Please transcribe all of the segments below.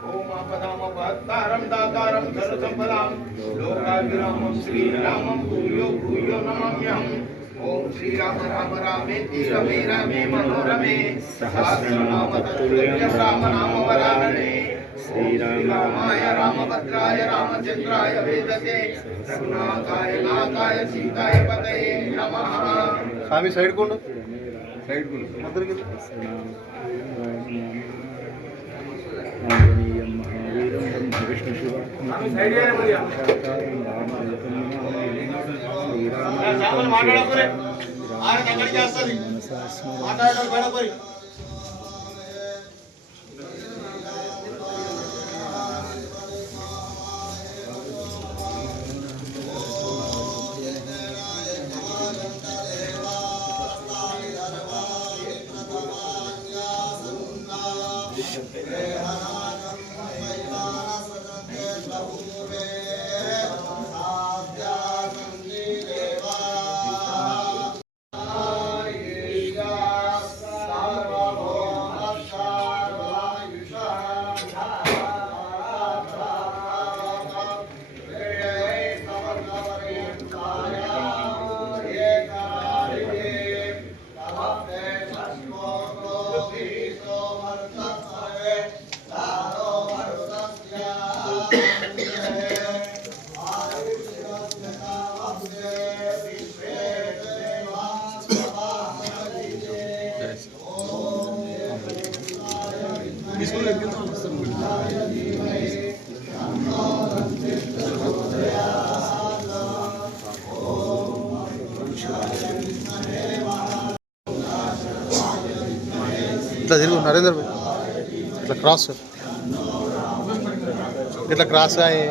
ओम आपदामपहत्तारं दातारं सर्वसंपदां लोकाभिरामं श्रीरामं भूयो भूयो नमाम्यहम्। ओम श्री राम राम रामेति रमे रमे मनोरमे सहस्रनाम तत्तुल्यं राम नाम वरानने। श्रीरामाय रामभद्राय रामचंद्राय वेदसे रघुनाथाय नाथाय सीताय पतये नमः। स्वामी साइड को साइड को अंदर के आंजनेयं महावीरं विष्णु शिवा स्वामी साइड यार बोलिया सामान माटाडा करे आरे तंगड़ी చేస్తది మాట్లాడడం బడపరి ఇట్లా తిరుగు నరేంద్ర భాయ్ ఇట్లా క్రాస్ ఇట్లా క్రాస్ అయ్యి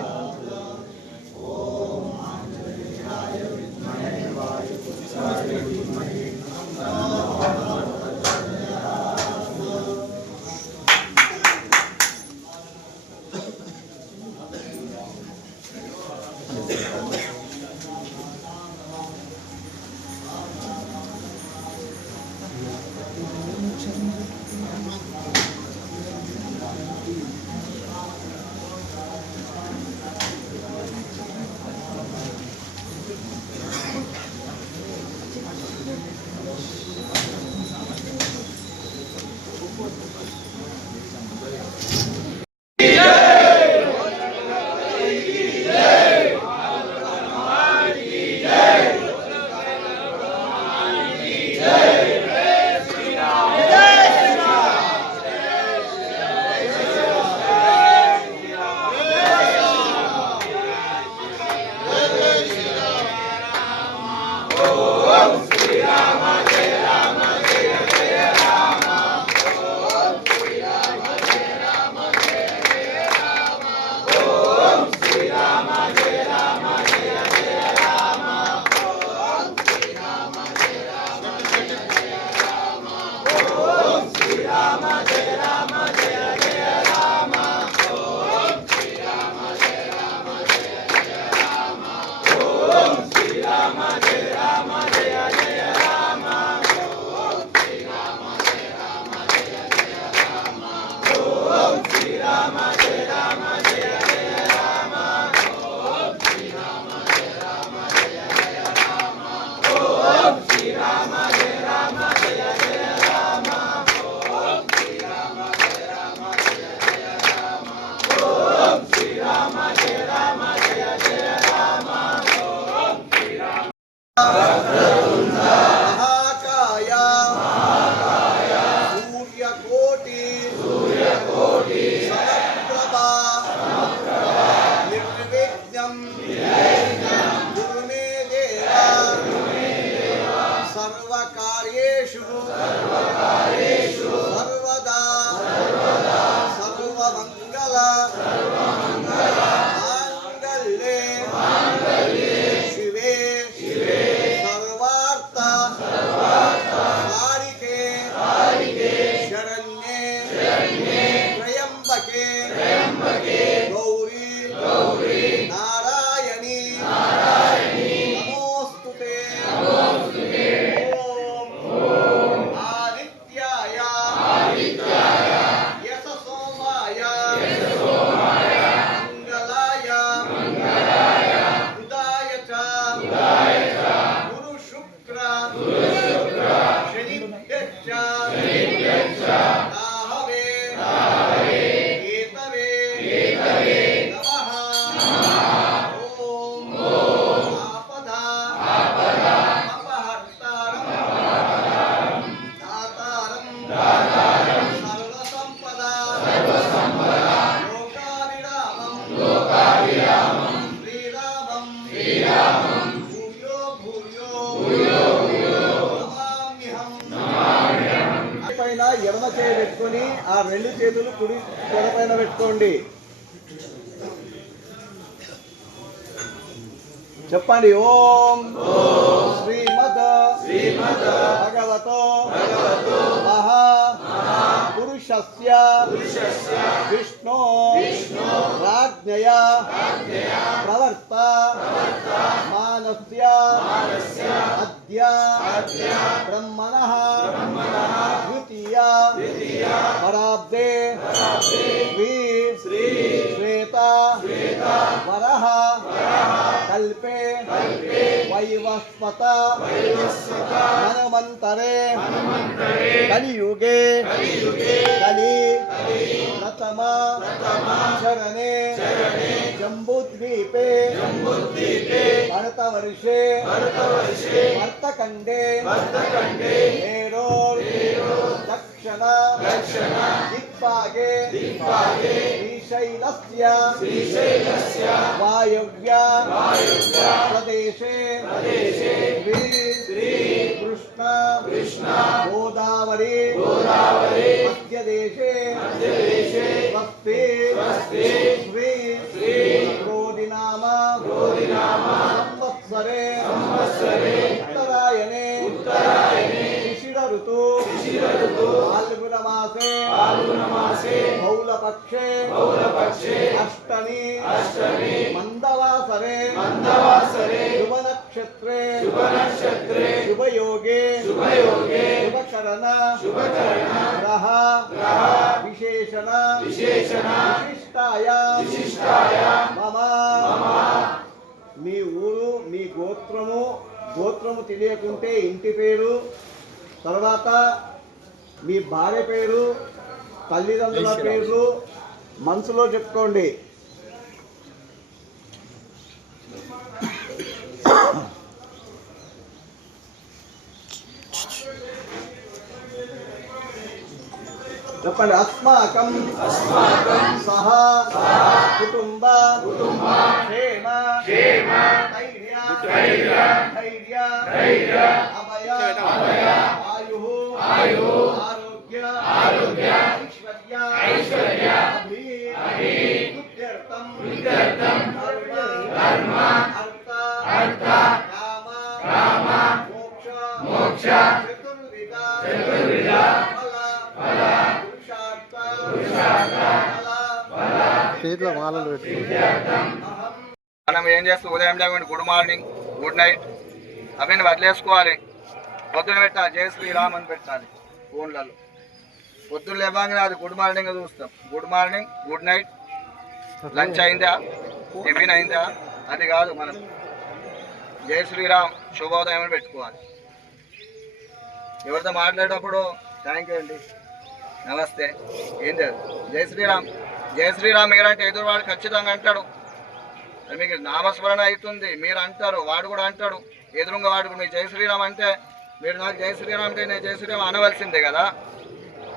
పైన ఎడమ చేయి పెట్టుకొని ఆ రెండు చేతులు కుడి తొడ పైన పెట్టుకోండి. చెప్పండి. ఓం శ్రీమద్ భగవతో మహా పురుషస్య విష్ణు రాజ్ఞయ ప్రవర్త మానస్య అద్య బ్రహ్మణః ద్వితీయ పరాబ్దే శ్రీ శ్వేత వరః కల్పే వైవస్వత మన్వంతరే కలియుగే కలి ప్రథమ చరణే జంబూద్వీపే భరతవర్షే భర్తఖండే మేరోర్ దక్షిణ దిక్పాగే శ్రీశైలస్య వాయవ్య ప్రదేశే శ్రీ కృష్ణ గోదావరి మధ్యదేశే స్వస్తి శ్రీ క్రోధినామ సంవత్సరే ఉత్తరాయణే శిశిర ఋతు ఫాల్గుణ మాసే బహుళపక్షే అష్టమి మందవాసరే శుభ నక్షత్రే శుభయోగే శుభకరణ గ్రహ విశేషణ విశిష్టాయ మమ. మీ ఊరు, మీ గోత్రము తెలియకుంటే ఇంటి పేరు, తర్వాత మీ భార్య పేరు, తల్లిదండ్రుల పేర్లు మనసులో చెప్పుకోండి. చెప్పండి. అస్మాకం సహ కుటుంబ క్షేమ ధైర్య అభయ ఆయు ఆరోగ్య ఐశ్వర్య అభివృద్ధ్యర్థం ధర్మ అర్థ కామ మోక్ష చతుర్విధ ఫల చేతిలో మాలలు పెట్టుకో. మనం ఏం చేస్తాం? ఉదయం లేకుండా గుడ్ మార్నింగ్, గుడ్ నైట్ అవన్నీ వదిలేసుకోవాలి. పొద్దున పెట్టాలి, జై శ్రీరామ్ అని పెట్టాలి ఫోన్లలో. పొద్దున్న లేవగానే అది గుడ్ మార్నింగ్ చూస్తాం. Good morning, good night, lunch అయిందా, టిఫిన్ అయిందా, అది కాదు. మనం జై శ్రీరామ్ శుభోదయం అని పెట్టుకోవాలి. ఎవరితో మాట్లాడేటప్పుడు థ్యాంక్ యూ అండి, నమస్తే, ఏం లేదు, జై శ్రీరామ్. జై శ్రీరామ్ మీరంటే ఎదురువాడు ఖచ్చితంగా అంటాడు. మీకు నామస్మరణ అవుతుంది, మీరు అంటారు, వాడు కూడా అంటాడు. ఎదురుగా వాడు మీరు జై శ్రీరామ్ అంటే మీరు నాకు జై శ్రీరామ్ అంటే నేను జై శ్రీరామ్ అనవలసిందే కదా.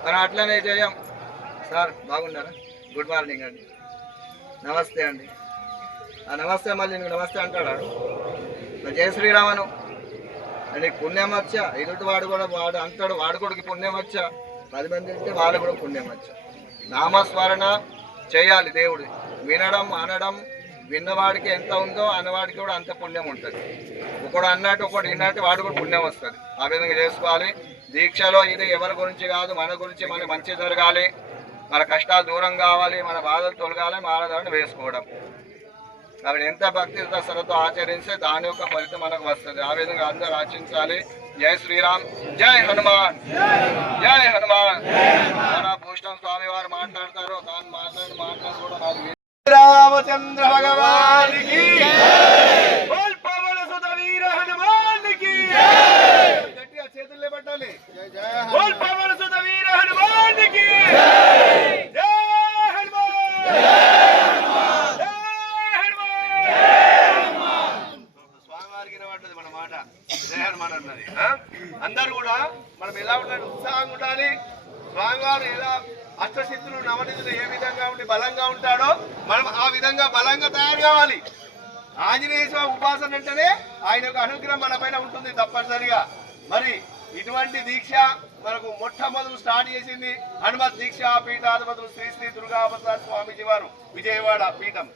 మనం అట్లనే చేయం. సార్ బాగున్నారా, గుడ్ మార్నింగ్ అండి, నమస్తే అండి, ఆ నమస్తే మళ్ళీ నీకు నమస్తే అంటాడు. జై శ్రీరామ్ అను, నీకు పుణ్యం వచ్చా. ఎదుటి వాడు కూడా వాడు అంటాడు, వాడు కూడా పుణ్యం వచ్చా. 10 మంది ఉంటే వాళ్ళు కూడా పుణ్యం వచ్చా. నామస్మరణ చేయాలి. దేవుడు వినడం అనడం, విన్నవాడికి ఎంత ఉందో అన్నవాడికి కూడా అంత పుణ్యం ఉంటుంది. ఒకడు అన్నట్టు ఒకటి విన్నట్టు వాడు కూడా పుణ్యం వస్తుంది. ఆ విధంగా చేసుకోవాలి. దీక్షలో ఇది ఎవరి గురించి కాదు, మన గురించి, మన మంచి జరగాలి, మన కష్టాలు దూరం కావాలి, మన బాధలు తొలగాలి, మానదాన్ని వేసుకోవడం. కాబట్టి ఎంత భక్తి శ్రద్ధతో ఆచరిస్తే దాని యొక్క ఫలితం మనకు వస్తుంది. ఆ విధంగా అందరూ ఆచరించాలి. జై శ్రీరామ్, జై హనుమాన్, జై హనుమాన్. మన భూషణం స్వామి వారు మాట్లాడతారు, దాన్ని మాట్లాడి కూడా నాకు రామచంద్ర భగవాన్ కి బోల్ పవన సుత వీర హనుమాన్ కి గట్టిగా చేతుల్లో పెట్టాలి. బోల్ పవన సుత వీర హనుమాన్ కి జై హనుమాన్, స్వామివారికి వినబడ్డది మన మాట. జై హనుమాన్ అన్నది. అందరూ కూడా మనం ఎలా ఉండాలి, ఉత్సాహంగా ఉండాలి. స్వామివారు ఎలా అష్టసిద్ధులు నవనిధులు ఏ విధంగా ఉండి బలంగా ఉంటాడో మనం ఆ విధంగా బలంగా తయారు కావాలి. ఆంజనేయ స్వామి ఉపాసన అంటేనే ఆయన యొక్క అనుగ్రహం మన పైన ఉంటుంది తప్పనిసరిగా. మరి ఇటువంటి దీక్ష మనకు మొట్టమొదలు స్టార్ట్ చేసింది హనుమత్ దీక్షా పీఠాధిపతులు శ్రీ శ్రీ దుర్గాప్రసాద్ స్వామీజీ వారు విజయవాడ పీఠం.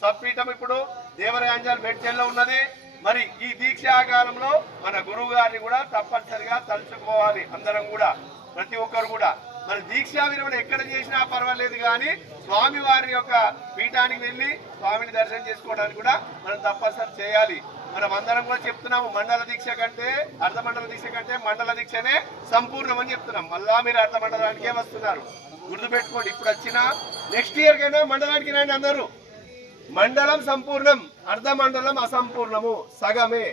సబ్ పీఠం ఇప్పుడు దేవరాంజల్ మెడ్చెల్లో ఉన్నది. మరి ఈ దీక్షా కాలంలో మన గురువు గారిని కూడా తప్పనిసరిగా తలుచుకోవాలి. అందరం కూడా, ప్రతి ఒక్కరు కూడా. మరి దీక్షా విరమణ ఎక్కడ చేసినా పర్వాలేదు, కానీ స్వామి వారి యొక్క పీఠానికి వెళ్ళి స్వామిని దర్శనం చేసుకోవడానికి కూడా మనం తప్పనిసరి చేయాలి. మనం అందరం కూడా చెప్తున్నాము, మండల దీక్ష కంటే అర్ధమండల దీక్ష కంటే మండల దీక్షనే సంపూర్ణం అని చెప్తున్నాం. మళ్ళా మీరు అర్ధమండలానికే వస్తున్నారు, గుర్తుపెట్టుకోండి. ఇప్పుడు వచ్చిన నెక్స్ట్ ఇయర్ కైనా మండలానికి రండి అందరూ. మండలం సంపూర్ణం, అర్ధమండలం అసంపూర్ణము, సగమే.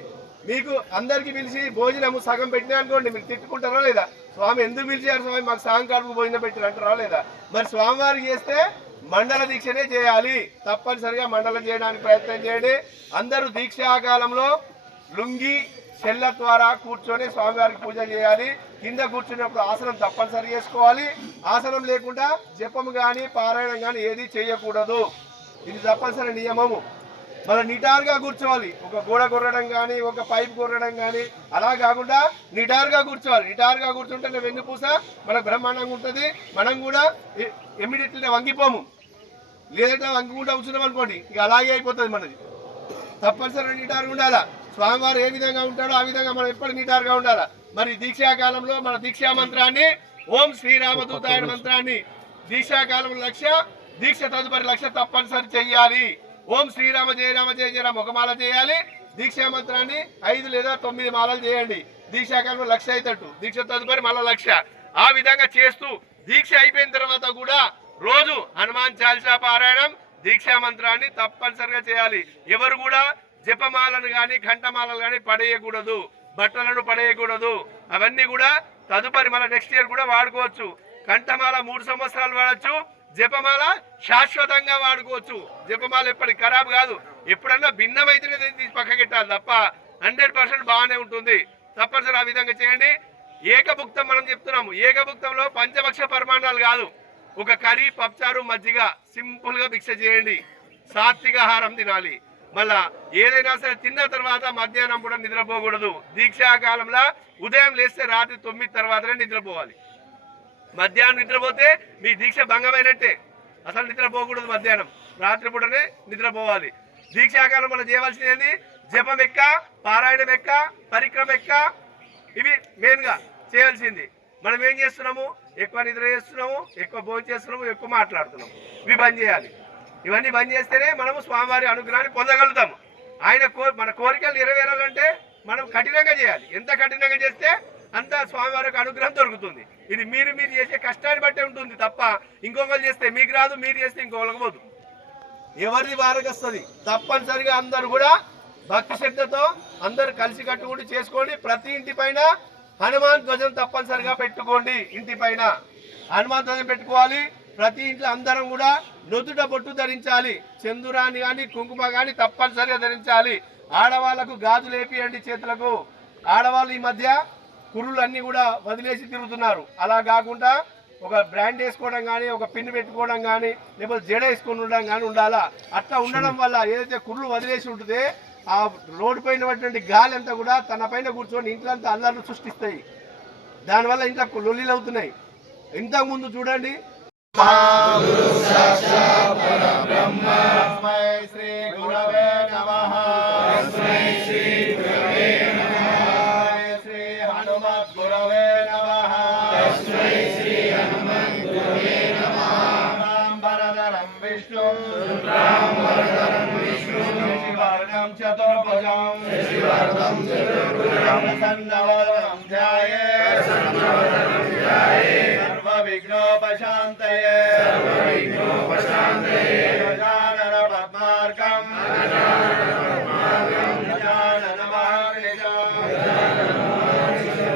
మీకు అందరికి పిలిచి భోజనము సగం పెట్టినా అనుకోండి, మీరు తిట్టుకుంటారా లేదా? స్వామి ఎందుకు పిలిచారు స్వామి, మాకు సగం కడుపు భోజనం పెట్టారు అంటారా లేదా? మరి స్వామివారికి చేస్తే మండల దీక్షనే చేయాలి. తప్పనిసరిగా మండలం చేయడానికి ప్రయత్నం చేయండి. అందరూ దీక్షాకాలంలో లుంగి చెల్ల ద్వారా కూర్చొని స్వామివారికి పూజ చేయాలి. కింద కూర్చున్నప్పుడు ఆసనం తప్పనిసరి చేసుకోవాలి. ఆసనం లేకుండా జపము కానీ పారాయణం కానీ ఏది చేయకూడదు. ఇది తప్పనిసరి నియమము. మన నిటారుగా కూర్చోవాలి. ఒక గోడ కొరడం కానీ ఒక పైప్ కొరడం కానీ అలా కాకుండా నిటారుగా కూర్చోవాలి. నిటారుగా కూర్చుంటే వెన్నుపూస మనకు బ్రహ్మాండంగా ఉంటుంది. మనం కూడా ఇమ్మీడియట్లీ వంగిపోము. లేదంటే వంగికుండా కూర్చున్నాం అనుకోండి, ఇక అలాగే అయిపోతుంది మనది. తప్పనిసరిగా నిటారుగా ఉండాలా. స్వామివారు ఏ విధంగా ఉంటాడో ఆ విధంగా మనం ఎప్పుడు నిటారుగా ఉండాలా. మరి దీక్షాకాలంలో మన దీక్షా మంత్రాన్ని ఓం శ్రీరామదూతాయ మంత్రాన్ని దీక్షాకాలంలో లక్ష్య, దీక్ష తదుపరి లక్ష్య తప్పనిసరి చెయ్యాలి. ఓం శ్రీరామ జయ రామ జయ జయ రామ ఒక మాల చేయాలి. దీక్షా మంత్రాన్ని 5 లేదా 9 మాలలు చేయండి. దీక్షాకాలంలో లక్ష్య అయితట్టు, దీక్ష తదుపరి మళ్ళా లక్ష్య. ఆ విధంగా చేస్తూ దీక్ష అయిపోయిన తర్వాత కూడా రోజు హనుమాన్ చాలీసా పారాయణం, దీక్షా మంత్రాన్ని తప్పనిసరిగా చేయాలి. ఎవరు కూడా జపమాలను కానీ కంఠమాలను కానీ పడేయకూడదు, బట్టలను పడేయకూడదు. అవన్నీ కూడా తదుపరి మన నెక్స్ట్ ఇయర్ కూడా వాడుకోవచ్చు. కంఠమాల 3 సంవత్సరాలు వాడచ్చు, జపమాల శాశ్వతంగా వాడుకోవచ్చు. జపమాల ఎప్పటికి ఖరాబ్ కాదు. ఎప్పుడన్నా భిన్నమైతేనే తీసి పక్కకెట్టాలి తప్ప 100% బాగానే ఉంటుంది. తప్పనిసరి ఆ విధంగా చేయండి. ఏకభుక్తం మనం చెప్తున్నాము. ఏకభుక్తంలో పంచభక్ష పరిమాణాలు కాదు, ఒక కర్రీ, పప్చారు, మజ్జిగ సింపుల్ గా భిక్ష చేయండి. సాత్విక ఆహారం తినాలి. మళ్ళా ఏదైనా సరే తిన్న తర్వాత మధ్యాహ్నం కూడా నిద్రపోకూడదు. దీక్షాకాలంలో ఉదయం లేస్తే రాత్రి 9 తర్వాతనే నిద్రపోవాలి. మధ్యాహ్నం నిద్రపోతే మీ దీక్ష భంగమైనట్టే. అసలు నిద్రపోకూడదు. మధ్యాహ్నం రాత్రి పూటనే నిద్రపోవాలి. దీక్షాకాలం మనం చేయవలసింది ఏంది? జపం ఎక్క, పారాయణం ఎక్క, పరిక్రమ ఎక్క, ఇవి మెయిన్గా చేయాల్సింది. మనం ఏం చేస్తున్నాము? ఎక్కువ నిద్ర చేస్తున్నాము, ఎక్కువ భోజనం చేస్తున్నాము, ఎక్కువ మాట్లాడుతున్నాము. ఇవి బంద్ చేయాలి. ఇవన్నీ బంద్ చేస్తేనే మనము స్వామివారి అనుగ్రహాన్ని పొందగలుగుతాము. ఆయన మన కోరికలు నెరవేరాలంటే మనం కఠినంగా చేయాలి. ఎంత కఠినంగా చేస్తే అంత స్వామివారికి అనుగ్రహం దొరుకుతుంది. ఇది మీరు చేసే కష్టాన్ని బట్టే ఉంటుంది తప్ప ఇంకొకరు చేస్తే మీకు రాదు, మీరు చేస్తే ఇంకొకరికి పోదు. ఎవరిది వారికి వస్తుంది. తప్పనిసరిగా అందరూ కూడా భక్తి శ్రద్ధతో అందరూ కలిసి కట్టుకుంటూ చేసుకోండి. ప్రతి ఇంటి పైన హనుమాన్ ధ్వజం తప్పనిసరిగా పెట్టుకోండి. ఇంటి పైన హనుమాన్ ధ్వజం పెట్టుకోవాలి. ప్రతి ఇంట్లో అందరం కూడా నుదుట బొట్టు ధరించాలి. చందురాన్ని కానీ కుంకుమ కానీ తప్పనిసరిగా ధరించాలి. ఆడవాళ్లకు గాజులు వేపియండి చేతులకు. ఆడవాళ్ళు ఈ మధ్య కుర్రులు అన్ని కూడా వదిలేసి తిరుగుతున్నారు. అలా కాకుండా ఒక బ్రాండ్ వేసుకోవడం కానీ, ఒక పిన్ పెట్టుకోవడం కానీ, లేకపోతే జడ వేసుకొని ఉండడం కానీ ఉండాలా. అట్లా ఉండడం వల్ల ఏదైతే కుర్రులు వదిలేసి ఉంటుందో ఆ రోడ్డు పైన గాలి అంతా కూడా తన పైన కూర్చొని ఇంట్లో అంతా అల్లర్లు సృష్టిస్తాయి. దానివల్ల ఇంట్లో లొల్లీలు అవుతున్నాయి. ఇంతకుముందు చూడండి, చతుర్భుజం ప్రసన్నవదనం ధ్యాయేత్ సర్వవిఘ్నోపశాంతయే గజానన పద్మార్కం గజాననమహర్నిశం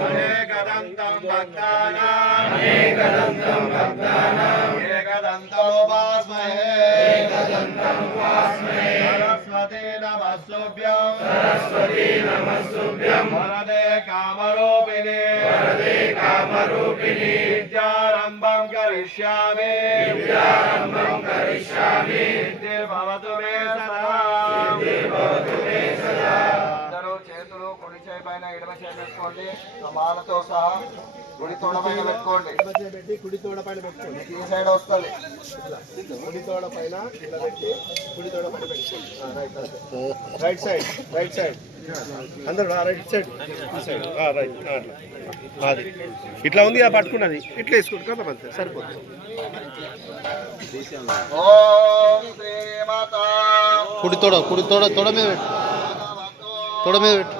అనేకదంతం భక్తానాం ఏకదంతోపాస్మహే సరస్వతీ నమస్తుభ్యం వరదే కామరూపిణి విద్యారంభం కరిష్యామి సిద్ధిర్భవతు మే సదా. అందరూ చేతులు కుడి చేయి పైన ఎడమ చేయి పెట్టుకోండి. ఆ మాలతో సహా గుడి తోడ పైన పెట్టుకోండి. పెట్టి కుడి తోడ పైన పెట్టుకోండి. మీకు ఈ సైడ్ వస్తుంది. కుడి తోడ పైన ఇలా పెట్టి కుడి తోడ పైన పెట్టుకోండి. రైట్ సైడ్, రైట్ సైడ్ అందరూ రైట్ సైడ్, ఈ సైడ్ రైట్ అట్లా. అది ఇట్లా ఉంది పట్టుకున్నది ఇట్లా వేసుకోండి కదా, అంతే సరిపోతుంది. ఓం శ్రీమాతా కుడి తోడ తోడ మీద పెట్టు, తోడ మీద పెట్టు,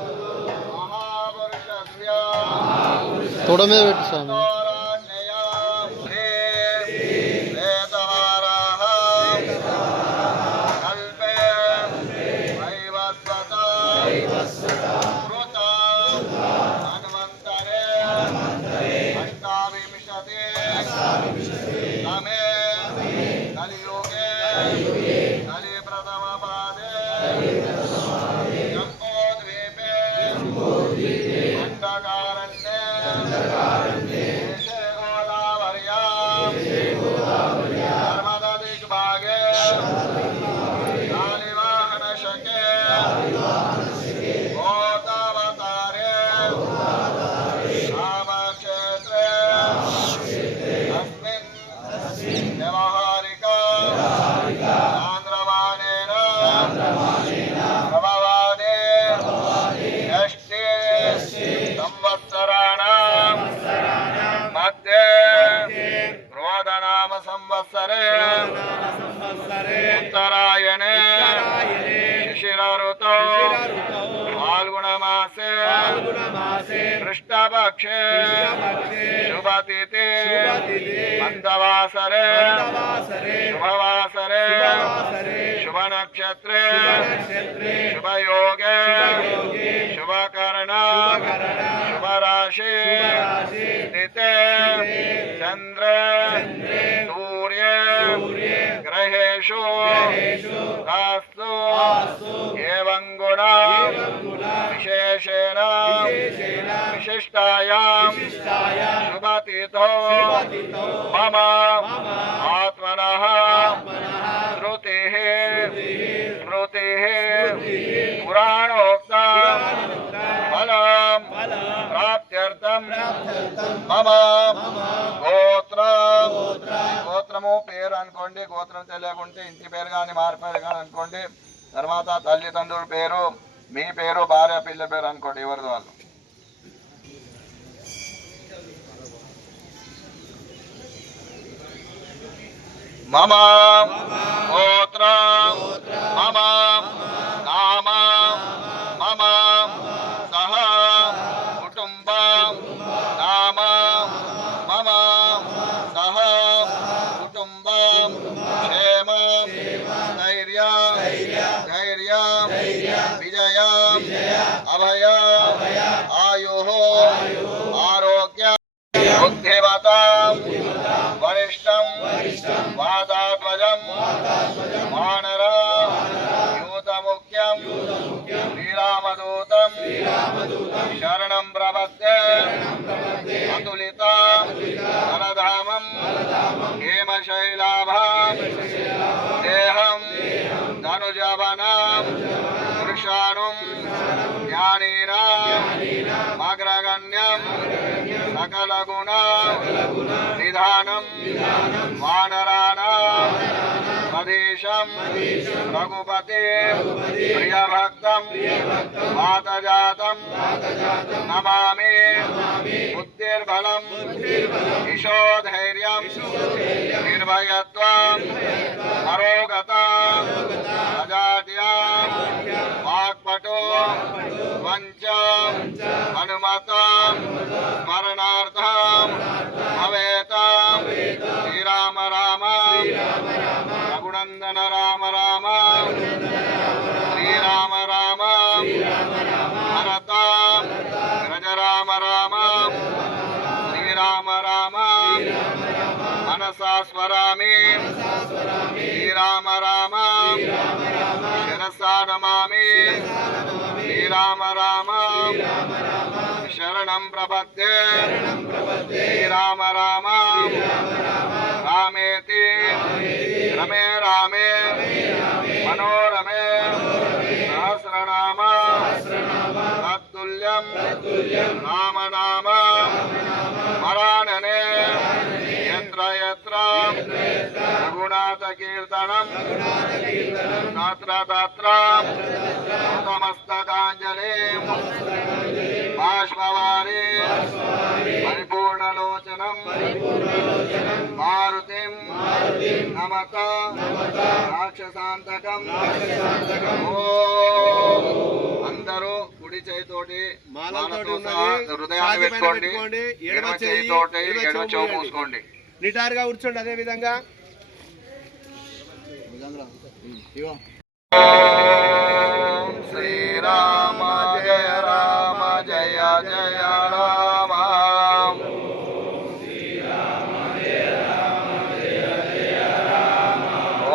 మహాపురుషస్య తోడ మీద పెట్టు స్వామి. తోరణ్యయాం శ్వేతవారాహ కల్పే వైవస్వతా కృత హనుమంతరే అష్టావింశతి తమే కలియుగే కలి ప్రథమ పాదే జంబోద్వీపే ఖండకారణ్యే దేశే గోదావర్యాం నర్మదా దిగ్భాగే కాళివాహనశకే గోదావతారే రామక్షేత్రే అస్మిన్ వ్యవహారికా ఆంధ్రవాణేన ప్రభవానే షష్ఠి సంవత్సరాణాం మధ్యే క్రోధనామ సంవత్సరే ఉత్తరాయణే శిశిర ఋతో फाल्गुणमासे कृष्णपक्षे शुभतिथि मंदवासरे शुभवासरे शुभनक्षत्रे शुभयोगे शुभकर्ण शुभराशि स्थिते चंद्रे सूर्ये ग्रहेषु तास्तु एवं गुणा विशेषेण विशिष्टायां शुभतिथो मम आत्मनः श्रुतिः स्मृतिः पुराणोक्ता फलं प्राप्त्यर्थं मम గోత్రము పేరు అనుకోండి. గోత్రం తెలియకుంటే ఇంటి పేరు కానీ మారి పేరు కానీ అనుకోండి. తర్వాత తల్లిదండ్రుల పేరు, మీ పేరు, భార్య పిల్ల పేరు అనుకోండి, ఎవరిది వాళ్ళు. మమ గోత్ర మమ నామ మమ సహ కుటుంబ నామ మమ సహ కుటుంబ క్షేమ ధైర్య విజయ అభయ ఆయు ఆరోగ్య బుద్ధిమత వరిష్టం వాతాధ్వజం వానర యూతముఖ్యం శ్రీరామదూతం శరణం ప్రపద్యే అతులిత బలధామం హేమశైలాభం దేహం ధనుజవనం వృషాణుం జ్ఞానీనాం అగ్రగణ్యం సకలగుణ నిధానం వానరాణాం మధీశం రఘుపతి ప్రియభక్తం వాతజాతం నమామి బుద్ధిర్బలం యశోధైర్యం నిర్భయత్వం అరోగతాం అజాడ్యాం వాక్పటో వంచం హనుమతాం స్మరణార్థం భవేతాం శ్రీరామ రామ రఘునందన రామ రామ శ్రీరామ రామ భరతాం గజ రామ రామ శ్రీరామ రామ మనసా స్మరామి శ్రీరామ రామ శిరసా నమామి శ్రీరామ రామ శరణం ప్రపద్యే శ్రీరామ రామ రామేతి రమే రామే మనోరమే సహస్రనామ తత్తుల్యం కీర్తనం తత్ర తత్ర నతమస్తకాంజలి బాష్పవారి పరిపూర్ణలోచనం మారుతిం నమత రాక్షసాంతకం. అందరూ కుడి చేతితోటి హృదయాన్ని పెట్టుకోండి, ఎడమ చేతితోటి ఎడమ చెవు మూసుకోండి. నిటారుగా కూర్చోండి. అదే విధంగా శ్రీరామ జయ రామ జయ జయ రామ.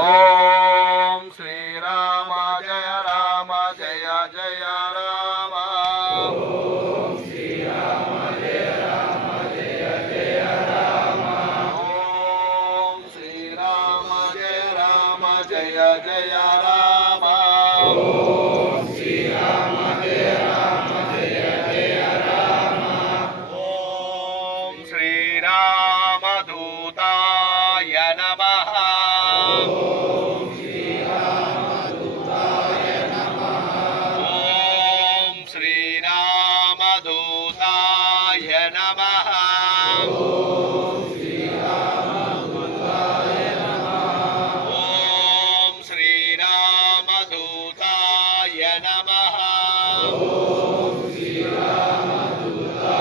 ఓం శ్రీరామ జయ రామ జయ జయ రామ. ఓం శ్రీరామ జయ రామ జయ జయ రామ. ఓం శ్రీరామ జయ రామ జయ జయ రామ. ఓం శ్రీరామ జయ రామ జయ జయ రామ. ఓం శ్రీరామదూతాయ నమః. ఓం శ్రీరామదూతాయ నమః. ఓం శ్రీరామదూతాయ నమః. ఓం శ్రీరామదూతాయ నమః. ఓం శ్రీరామదూతాయ నమః. ఓం శ్రీరామదూతాయ నమః.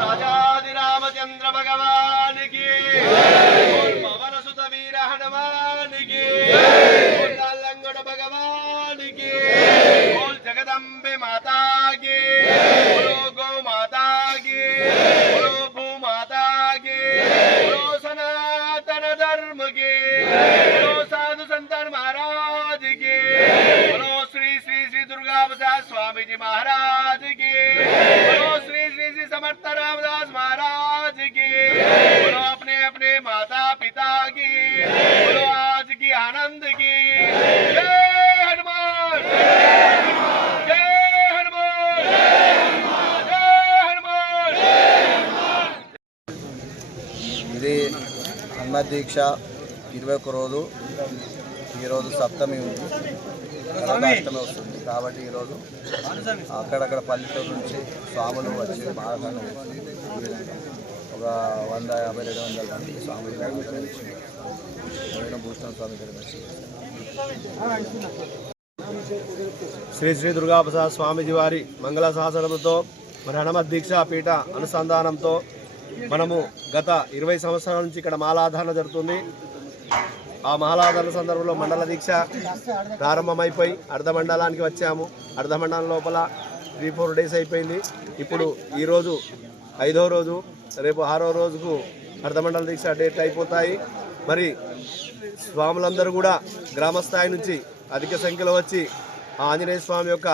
రాజాదిరామచంద్ర భగవానికి పవన సుత వీర హనుమానికి లంగడ భగవానికి జగదంబే మాతాకి గో మాతాకి భూ మాతాకి సనాతన ధర్మ की साधु संतान महाराज की श्री श्री श्री दुर्गा प्रसाद स्वामी जी महाराज की श्री श्री श्री समर्थ रामदास महाराज की अपने अपने माता पिता की आज की आनंद की. जय हनुमान जय हनुमान जय हनुमान. ఇది హనుమత్ దీక్ష 21 రోజు. ఈరోజు సప్తమి ఉంది, తర్వాత అష్టమి వస్తుంది. కాబట్టి ఈరోజు అక్కడక్కడ పల్లెటూరు నుంచి స్వాములు వచ్చి బాగా ఒక 150-200 మంది స్వాములు వచ్చి భూషణ స్వామి గారి శ్రీ శ్రీ దుర్గా ప్రసాద్ స్వామిజీ వారి మంగళ శాసనముతో మరి హనుమత్ దీక్షా పీఠ అనుసంధానంతో మనము గత 20 సంవత్సరాల నుంచి ఇక్కడ మాలాధారణ జరుగుతుంది. ఆ మాలాధారణ సందర్భంలో మండల దీక్ష ప్రారంభమైపోయి అర్ధమండలానికి వచ్చాము. అర్ధమండలం లోపల 3-4 డేస్ అయిపోయింది. ఇప్పుడు ఈరోజు 5వ రోజు, రేపు 6వ రోజుకు అర్ధమండల దీక్ష డేట్ అయిపోతాయి. మరి స్వాములందరూ కూడా గ్రామస్థాయి నుంచి అధిక సంఖ్యలో వచ్చి ఆ ఆంజనేయ స్వామి యొక్క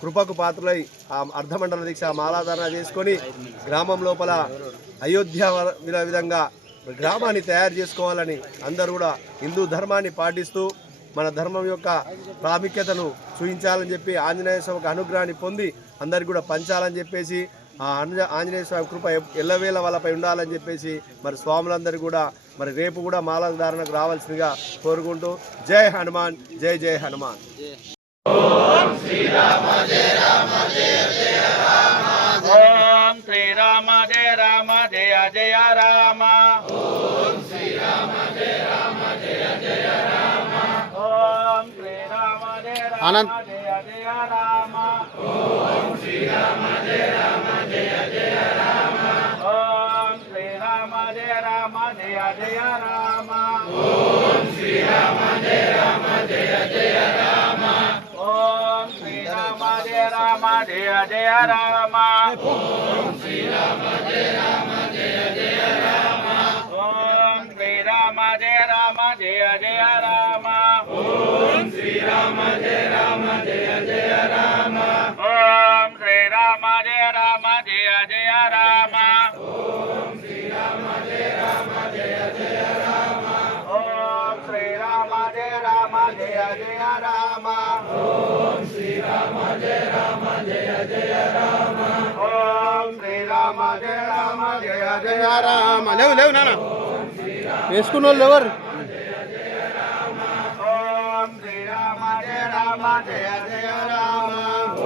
కృపకు పాత్రలై ఆ అర్ధమండల దీక్ష మాలాధారణ చేసుకొని గ్రామం లోపల అయోధ్య విధంగా గ్రామాన్ని తయారు చేసుకోవాలని అందరూ కూడా హిందూ ధర్మాన్ని పాటిస్తూ మన ధర్మం యొక్క ప్రాముఖ్యతను చూపించాలని చెప్పి ఆంజనేయ స్వామి అనుగ్రహాన్ని పొంది అందరికీ కూడా పంచాలని చెప్పేసి ఆ ఆంజనేయ స్వామి కృప ఎల్లవేళ వాళ్ళపై ఉండాలని చెప్పేసి మరి స్వాములందరూ కూడా మరి రేపు కూడా మాలాధారణకు రావాల్సిందిగా కోరుకుంటూ జై హనుమాన్ జై జై హనుమాన్. ఓం శ్రీరామ జయ రామ జయ జయ రామ. ఓం శ్రీరామ జయ రామ జయ జయ రామ. ఓం శ్రీరామ జయ రామ జయ జయ రామ. ఓం శ్రీరామ జయ రామ జయ జయ రామ. ఓం శ్రీరామ జయ రామ జయ జయ రామ. ఓం శ్రీరామ జయ రామ జయ జయ రామ. ఓం శ్రీరామ జయ రామ జయ జయ రామ. ఓం శ్రీరామ జయ రామ జయ జయ రామ. ఓం శ్రీరామ జయ రామ జయ జయ రామ. ఓం శ్రీరామ జయ రామ జయ జయ రామ. ఓం శ్రీరామ జయ రామ జయ జయ రామ. ఓం శ్రీరామ జయ రామ జయ జయ రామ. ఓం శ్రీరామ జయ రామ జయ జయ రామ. ఓం శ్రీరామ జయ రామ జయ జయ రామ. ఓం శ్రీరామ జయ రామ జయ జయ రామ. ఓం శ్రీరామ జయ రామ జయ జయ రామ. లేవు నాన్న వేసుకున్న వాళ్ళు ఎవరు? జయ జయ రామ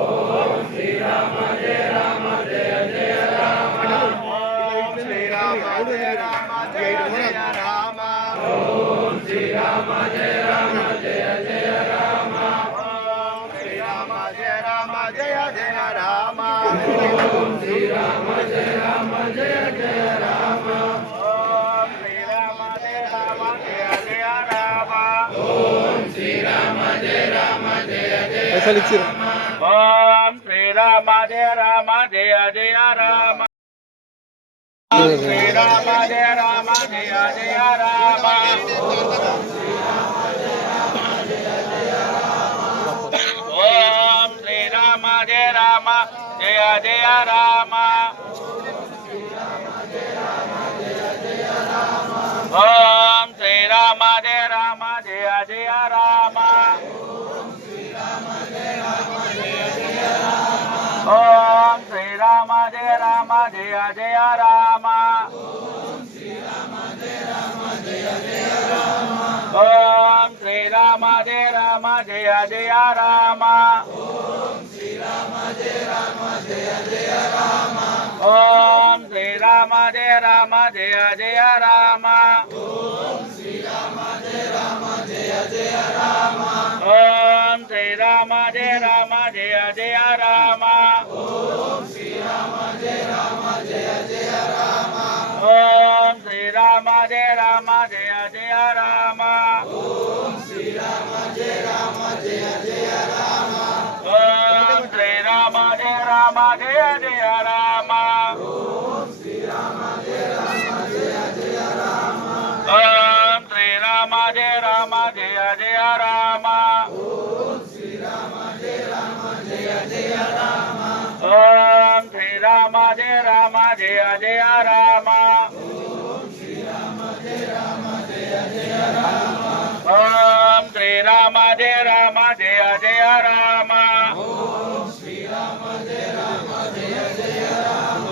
ఓం శ్రీరామ జయ రామ జయ జయ రామ ఓం శ్రీరామ జయ రామ జయ జయ రామ ఓం శ్రీరామ జయ రామ జయ జయ రామ ఓం శ్రీరామ జయ రామ జయ జయ రామ ఓం శ్రీరామ జయ రామ జయ జయ రామ ఓం శ్రీరామ జయ రామ జయ జయ రామ ఓం శ్రీరామ జయ రామ జయ జయ పైసలు ఇచ్చిరా ఓం శ్రీరామ జయ రామ జయ జయ రామ ఓం శ్రీరామ జయ రామ జయ జయ రామ ఓం శ్రీరామ జయ రామ జయ జయ రామ ఓం శ్రీరామ జయ రామ జయ జయ రామ ఓం శ్రీరామ జయ రామ జయ జయ రామ ఓం శ్రీరామ జయ రామ జయ జయ రామ ఓం శ్రీరామ జయ రామ జయ జయ రామ ఓం శ్రీరామ జయ రామ జయ జయ రామ ఓం శ్రీరామ జయ రామ జయ జయ రామ ఓం శ్రీరామ జయ రామ జయ జయ రామ ఓం శ్రీరామ జయ రామ జయ జయ రామ ఓం శ్రీరామ జయ రామ జయ జయ రామ ఓం శ్రీరామ జయ రామ జయ జయ రామ ఓం శ్రీరామ జయ రామ జయ జయ రామ ఓం శ్రీరామ జయ రామ జయ జయ రామ ఓం శ్రీరామ జయ రామ జయ జయ రామ ఓం శ్రీరామ జయ రామ జయ జయ రామ ఓం శ్రీరామ జయ రామ జయ జయ రామ ఓం శ్రీరామ జయ రామ జయ జయ రామ